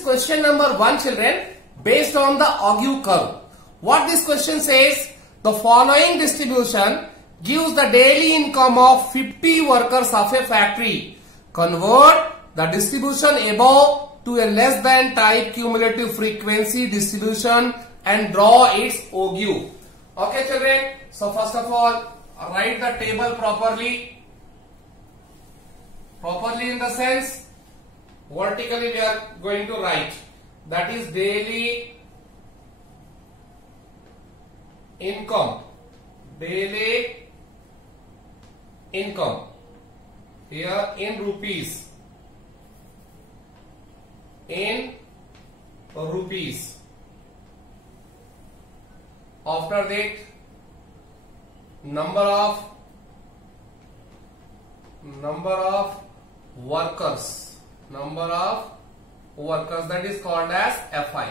is question number 1, children, based on the Augur curve. What this question says, the following distribution gives the daily income of 50 workers of a factory. Convert the distribution above to a less than type cumulative frequency distribution and draw its Augur. Okay, children. So first of all, write the table properly. Properly in the sense, vertically we are going to write. That is daily income. Daily income. Here in rupees. In rupees. After that, number of workers. Number of workers, that is called as Fi.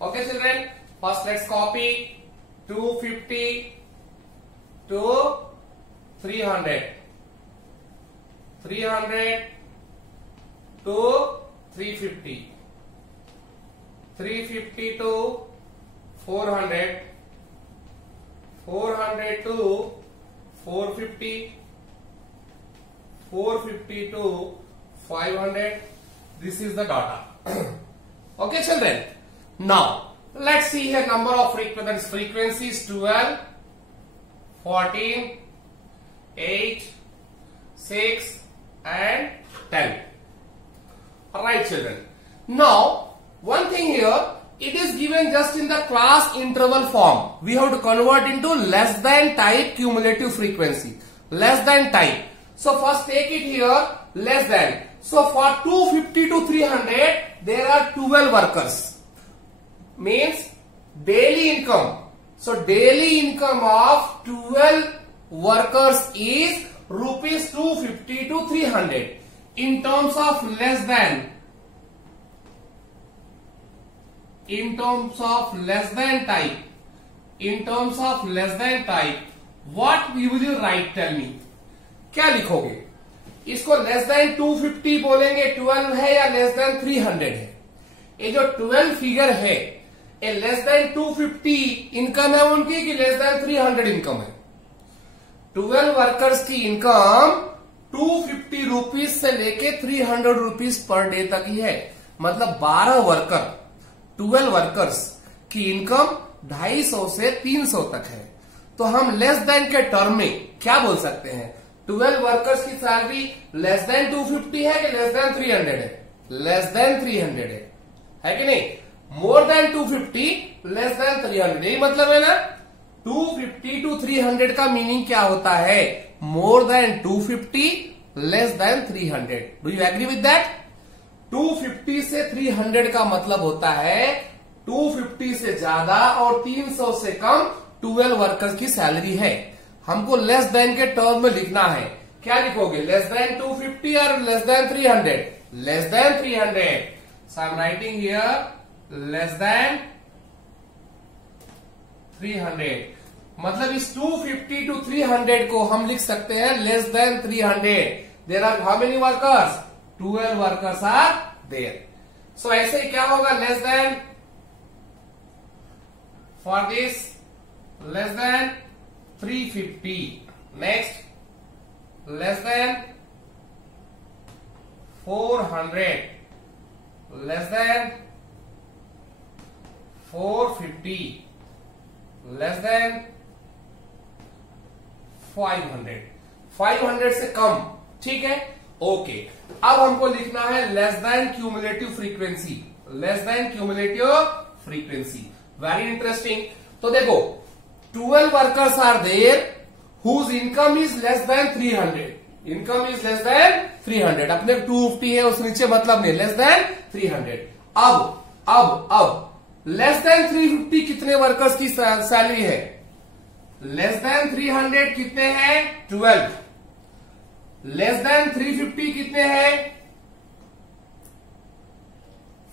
Okay, children. First, let's copy 250 to 300. 300 to 350. 350 to 400. 400 to 450. 450 to 500. This is the data. Okay, children. Now, let's see here number of frequencies 12, 14, 8, 6 and 10. Alright, children. Now, one thing here, it is given just in the class interval form. We have to convert into less than type cumulative frequency. Less than type. So first take it here, less than. So for 250 to 300, there are 12 workers. Means daily income. So daily income of 12 workers is rupees 250 to 300. In terms of less than. In terms of less than type. In terms of less than type. What will you write? Tell me. क्या लिखोगे? इसको less than 250 बोलेंगे, 12 है या less than 300 है? ये जो 12 figure है, ये लेस देन 250 इनकम है उनकी कि लेस देन 300 इनकम है? 12 वर्कर्स की इनकम 250 रुपीज से लेके 300 रुपीज पर डे तक ही है. मतलब 12 वर्कर, 12 वर्कर्स की इनकम 250 से 300 तक है. तो हम लेस देन के टर्म में क्या बोल सकते हैं? 12 वर्कर्स की सैलरी लेस देन 250 है कि लेस देन 300 है? लेस देन 300 है कि नहीं? मोर देन 250 लेस देन 300, यही मतलब है ना. 250 टू 300 का मीनिंग क्या होता है? More than 250 less than 300. Do you agree with that? 250 से 300 का मतलब होता है 250 से ज्यादा और 300 से कम 12 वर्कर्स की सैलरी है. हमको लेस देन के टर्म में लिखना है. क्या लिखोगे? लेस देन 250 और less than 300? Less than 300. So I am writing here less than 300. मतलब इस 250 टू 300 को हम लिख सकते हैं less than 300. There are how many workers? 12 workers are there. So ऐसे क्या होगा? Less than for this less than 350. Next, less than 400. Less than 450. Less than 500. 500 से कम. ठीक है? ओके. अब हमको लिखना है less than cumulative frequency. Less than cumulative frequency. Very interesting. तो देखो, 12 workers are there whose income is less than 300. Income is less than 300. अपने 250 है उस नीचे मतलब नहीं, less than 300. अब less than 350 कितने वर्कर्स की सैलरी है? less than 300 कितने हैं? 12. less than 350 कितने हैं?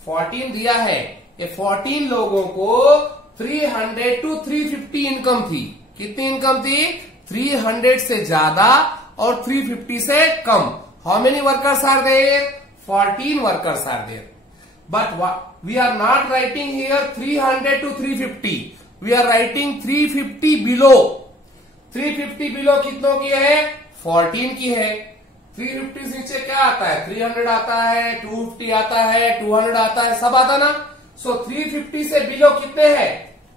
14 दिया है. ये 14 लोगों को 300 टू 350 इनकम थी. कितनी इनकम थी? 300 से ज्यादा और 350 से कम. How many workers are there? 14 workers are there. But we are not writing here 300 to 350. We are writing 350 below. 350 below कितनों की है? 14 की है. 350 से नीचे क्या आता है? 300 आता है, 250 आता है, 200 आता है, सब आता ना. सो 350 से बिलो कितने हैं?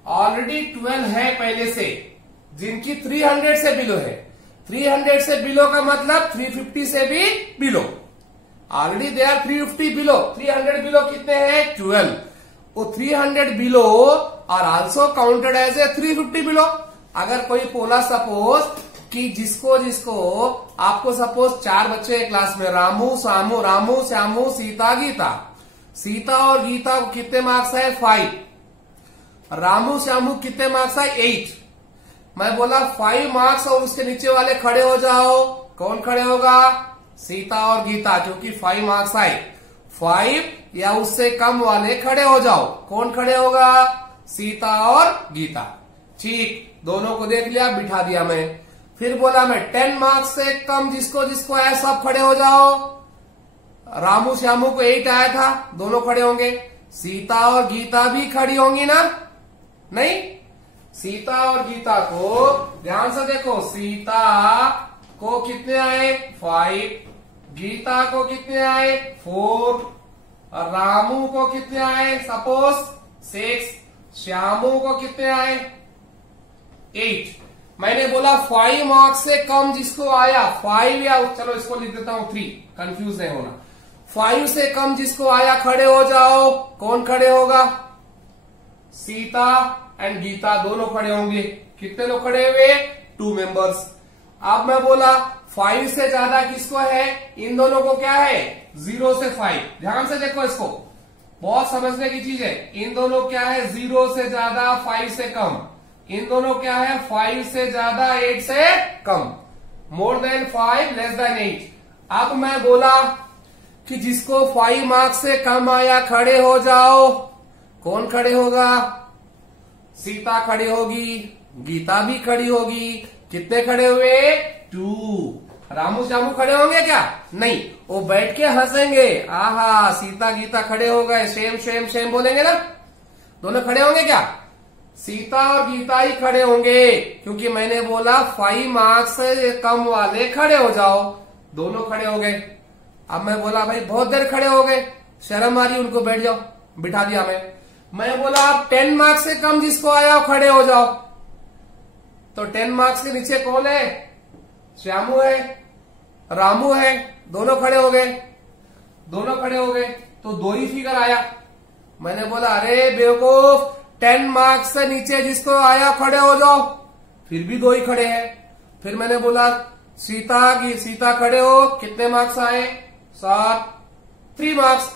ऑलरेडी 12 है पहले से, जिनकी 300 से बिलो है. 300 से बिलो का मतलब 350 से भी below. Already they are 350 below. 300 below कितने हैं? 12. वो 300 below are also counted as a 350 below. अगर कोई बोला सपोज कि जिसको आपको सपोज 4 बच्चे हैं क्लास में, रामू श्यामू सीता गीता. सीता और गीता को कितने मार्क्स है? 5. रामू श्यामू कितने मार्क्स है? 8. मैं बोला 5 मार्क्स और उसके नीचे वाले खड़े हो जाओ. कौन खड़े होगा? सीता और गीता, क्योंकि 5 मार्क्स आए. 5 या उससे कम वाले खड़े हो जाओ. कौन खड़े होगा? सीता और गीता. ठीक, दोनों को देख लिया, बिठा दिया मैं. फिर बोला मैं 10 मार्क्स से कम जिसको आया सब खड़े हो जाओ. रामू श्यामू को 8 आया था, दोनों खड़े होंगे. सीता और गीता भी खड़ी होंगी ना? नहीं, सीता और गीता को ध्यान से देखो. सीता को कितने आए? 5. गीता को कितने आए? 4. और रामू को कितने आए? सपोज 6. श्यामू को कितने आए? 8. मैंने बोला 5 मार्क्स से कम जिसको आया, 5 या चलो इसको लिख देता हूं 3, कंफ्यूज नहीं होना. 5 से कम जिसको आया खड़े हो जाओ. कौन खड़े होगा? सीता एंड गीता दोनों खड़े होंगे. कितने लोग खड़े हुए? 2 मेंबर्स. अब मैं बोला 5 से ज्यादा किसको है? इन दोनों को क्या है? 0 से 5. ध्यान से देखो, इसको बहुत समझने की चीज है. इन दोनों क्या है? 0 से ज्यादा, 5 से कम. इन दोनों क्या है? 5 से ज्यादा, 8 से कम. More than 5, less than 8. अब मैं बोला कि जिसको 5 मार्क्स से कम आया खड़े हो जाओ. कौन खड़े होगा? सीता खड़ी होगी, गीता भी खड़ी होगी. कितने खड़े हुए? 2. रामू श्यामू खड़े होंगे क्या? नहीं, वो बैठ के हंसेंगे. आहा, सीता गीता खड़े हो गए, सेम बोलेंगे ना. दोनों खड़े होंगे क्या? सीता और गीता ही खड़े होंगे, क्योंकि मैंने बोला 5 मार्क्स से कम वाले खड़े हो जाओ. दोनों खड़े हो गए. अब मैं बोला भाई बहुत देर खड़े हो गए, शर्म आ रही, उनको बैठ जाओ. बिठा दिया मैं बोला आप 10 मार्क्स से कम जिसको आया हो खड़े हो जाओ. तो 10 मार्क्स के नीचे कौन है? श्यामू है, रामू है. दोनों खड़े हो गए. तो 2 ही फिगर आया. मैंने बोला अरे बेवकूफ, 10 मार्क्स से नीचे जिसको आया खड़े हो जाओ. फिर भी 2 ही खड़े हैं. फिर मैंने बोला सीता खड़े हो. कितने मार्क्स आए? 7. 3 मार्क्स.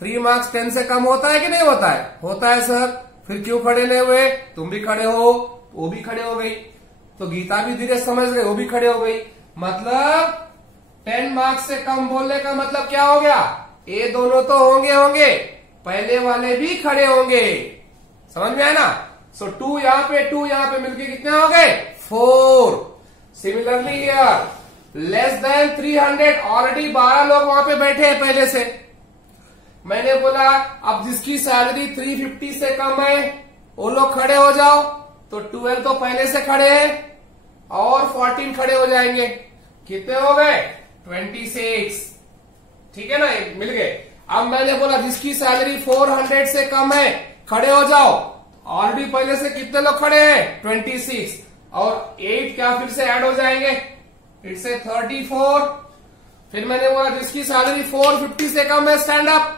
3 मार्क्स 10 से कम होता है कि नहीं होता है? होता है सर. फिर क्यों खड़े नहीं हुए? तुम भी खड़े हो, वो भी खड़े हो गई. तो गीता भी धीरे समझ गई, वो भी खड़े हो गई. मतलब 10 मार्क्स से कम बोलने का मतलब क्या हो गया? ये दोनों तो होंगे, पहले वाले भी खड़े होंगे. समझ में आया ना? सो 2 यहाँ पे मिलके कितने हो गए? 4. Similarly here less than 300. Already 12 लोग वहां पे बैठे हैं पहले से. मैंने बोला अब जिसकी सैलरी 350 से कम है वो लोग खड़े हो जाओ. तो 12 तो पहले से खड़े हैं और 14 खड़े हो जाएंगे. कितने हो गए? 26. ठीक है ना, मिल गए. अब मैंने बोला जिसकी सैलरी 400 से कम है खड़े हो जाओ. ऑलरेडी पहले से कितने लोग खड़े हैं? 26. और 8 क्या फिर से ऐड हो जाएंगे? इट्स 34. फिर मैंने बोला जिसकी सैलरी 450 से कम है स्टैंड अप.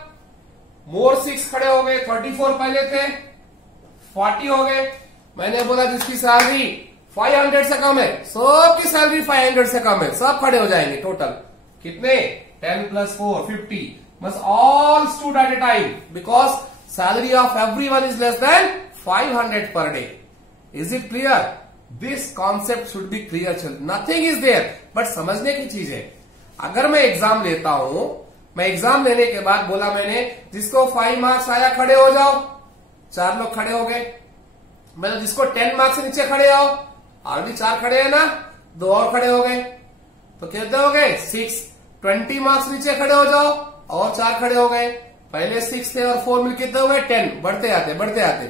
मोर 6 खड़े हो गए. 34 पहले थे, 40 हो गए. मैंने बोला जिसकी सैलरी 500 से कम है, सबकी सैलरी 500 से कम है, सब खड़े हो जाएंगे. टोटल कितने? 10 + 4 50. must all stood at a time because salary of everyone is less than 500 per day. Is it clear? This concept should be clear. Nothing is there, but समझने की चीज है. अगर मैं एग्जाम लेता हूं, मैं एग्जाम लेने के बाद बोला मैंने जिसको 5 मार्क्स आया खड़े हो जाओ. 4 लोग खड़े हो गए. मतलब जिसको 10 मार्क्स से नीचे खड़े आओ. ऑलरेडी 4 खड़े हैं ना, 2 और खड़े हो गए. तो कितने हो गए? 6. 20 मार्क्स नीचे खड़े हो जाओ. और 4 खड़े हो गए। पहले 6 थे और 4 मिल कितने हुए 10। बढ़ते आते।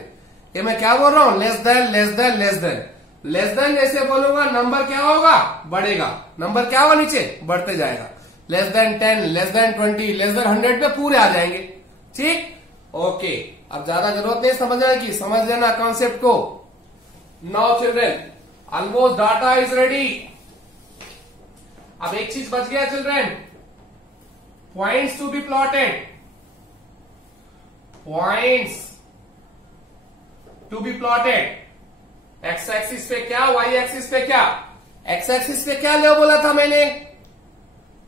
ये मैं क्या बोल रहा हूं, less than less than less than. Less than जैसे बोलूंगा नंबर क्या होगा, बढ़ेगा। नंबर क्या होगा, नीचे बढ़ते जाएगा। Less than 10, less than 20, less than 100 पे पूरे आ जाएंगे। ठीक, ओके। अब ज्यादा जरूरत नहीं समझने की, समझ लेना कॉन्सेप्ट को। Now children, almost data is ready. अब एक चीज बच गया children, points to be plotted. Points to be plotted. X axis पे क्या, वाई एक्सिस पे क्या। एक्स एक्सिस पे क्या ले बोला था मैंने,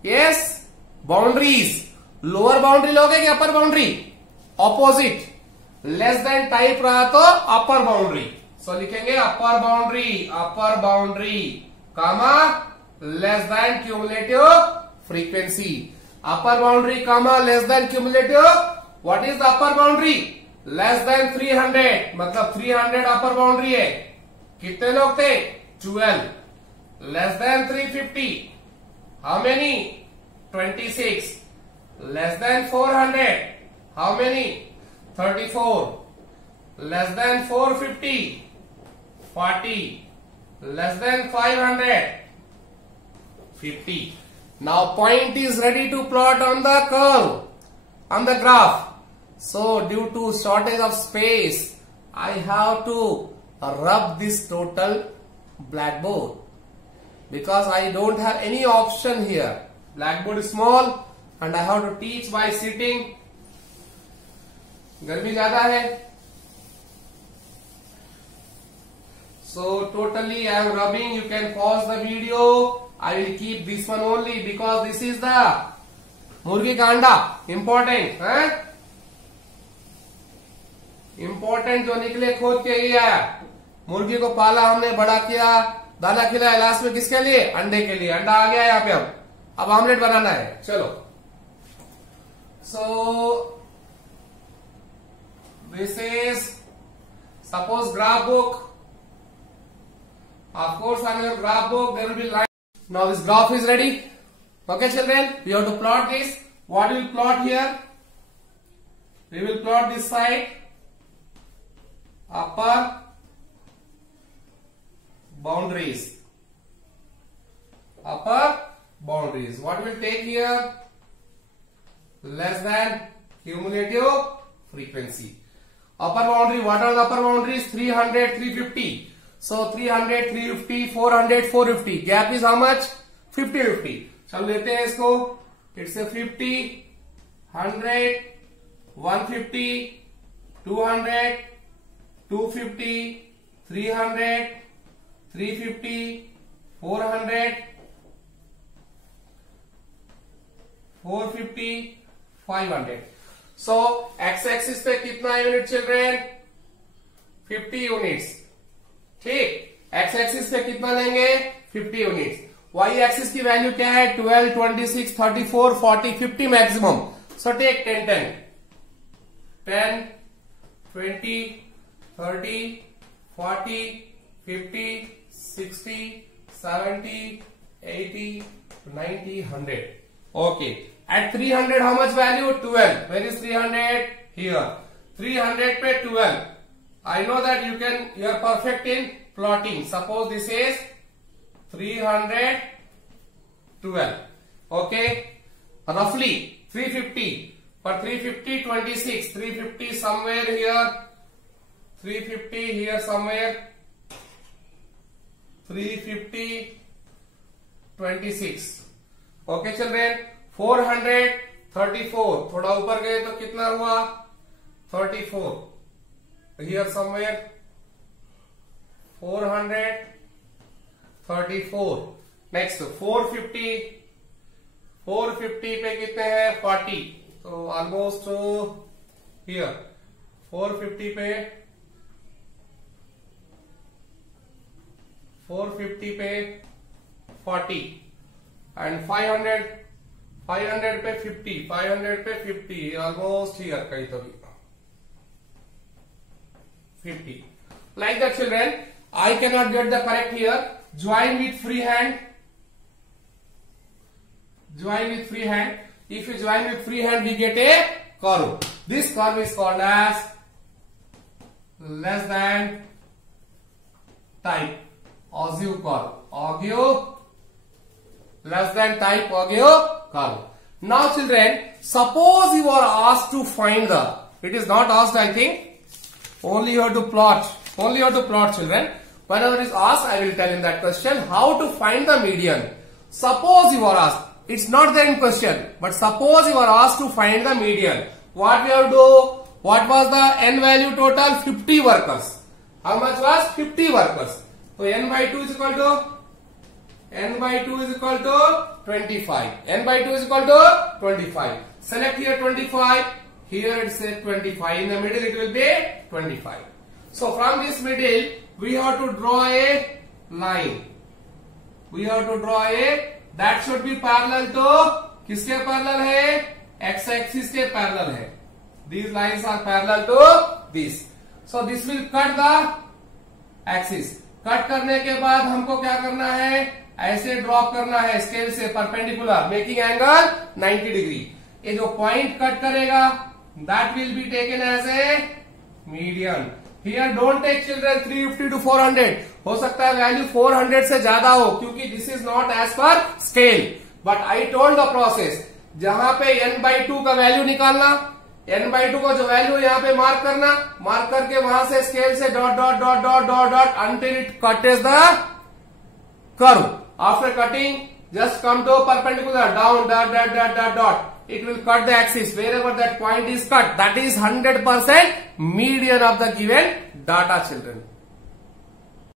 यस, बाउंड्रीज। लोअर बाउंड्री लोगे कि upper boundary, opposite. Less than type रहा तो अपर बाउंड्री। सो लिखेंगे upper boundary comma less than cumulative frequency. Upper boundary comma less than cumulative. What is the upper boundary, less than 300, मतलब 300 अपर boundary है। कितने लोग थे, 12। Less than 350, how many, 26। Less than 400, how many, 34। Less than 450, 40। Less than 500, 50. Now point is ready to plot on the curve, on the graph. So due to shortage of space, I have to rub this total blackboard because I don't have any option here. Blackboard is small and I have to teach by sitting. गर्मी ज्यादा है, so totally I am rubbing. You can pause the video. I will keep this one only because this is the मुर्गी का अंडा, important है, important जो निकले खोद के ही आया। मुर्गी को पाला हमने, बड़ा किया, दाना खिलाया, लास्ट में किसके लिए, अंडे के लिए। अंडा आ गया यहाँ पे, अब ऑमलेट बनाना है। चलो, so this is suppose graph book. Of course, on your graph book there will be line. Now this graph is ready. Okay children, we have to plot this. What we will plot here? We will plot this side, upper boundaries. Upper boundaries. What we will take here? Less than cumulative frequency. Upper boundary, what are the upper boundaries? 300, 350. So 300, 350, 400, 450. Gap is how much? 50, 50. चलो लेते हैं इसको. It's a 50, 100, 150, 200, 250, 300, 350, 400, 450, 500. So x axis पे कितना unit children, 50 units. ठीक, x axis पे कितना लेंगे, 50 यूनिट्स. y एक्सिस की वैल्यू क्या है, 12, 26, 34, 40, 50 maximum. So take 10, 10, 10, 20, 30, 40, 50, 60, 70, 80, 90, 100. Okay. At 300 how much value, 12. Where is 300? Here. 300 पे 12. I know that you are perfect in plotting. Suppose this is 300, 12. Okay. Roughly 350. For 350, 26. 350 somewhere here. 350 here somewhere. 350, 26. Okay children. 434. थोड़ा ऊपर गए तो कितना हुआ, 34. Here somewhere 434. Next 450. 450 पे कितने हैं, 40. तो ऑलमोस्ट here 450 पे 40 and 500 पे 50, 500 पे 50, ऑलमोस्ट हियर कहीं तो भी 50. Like that children, I cannot get the correct here. Join with free hand. Join with free hand. If you join with free hand, we get a curve. This curve is called as less than type Augeot curve. Augeot less than type Augeot curve. Now children, suppose you are asked to find the, it is not asked I think, only you have to plot. Only you have to plot children. Whenever it is asked, I will tell in that question how to find the median. Suppose you are asked, it's not there in question, but suppose you are asked to find the median. What we have to do? What was the n value total? 50 workers. How much was? 50 workers. So n by 2 is equal to 25. n by 2 is equal to 25. Select here 25. Here it says 25. In the middle it will be 25. So from this middle we have to draw a line. We have to draw a, that should be parallel to, किसके parallel है? X axis के parallel है. These lines are parallel to this. So this will cut the axis. Cut करने के बाद हमको क्या करना है? ऐसे ड्रॉप करना है स्केल से परपेंडिकुलर, मेकिंग एंगल 90 डिग्री. ये जो पॉइंट कट करेगा that will be taken as a median. Here don't take children 350 to 400. हो सकता है वैल्यू 400 से ज्यादा हो, क्योंकि this is not as per scale. But I told the process, जहां पे n/2 का वैल्यू निकालना, n/2 का जो वैल्यू यहाँ पे मार्क करना, मार्क करके वहां से स्केल से dot dot dot dot dot dot until it cottage the curve. After cutting just come to perpendicular down dot dot dot dot dot. It will cut the axis wherever that point is cut. That is 100% median of the given data children.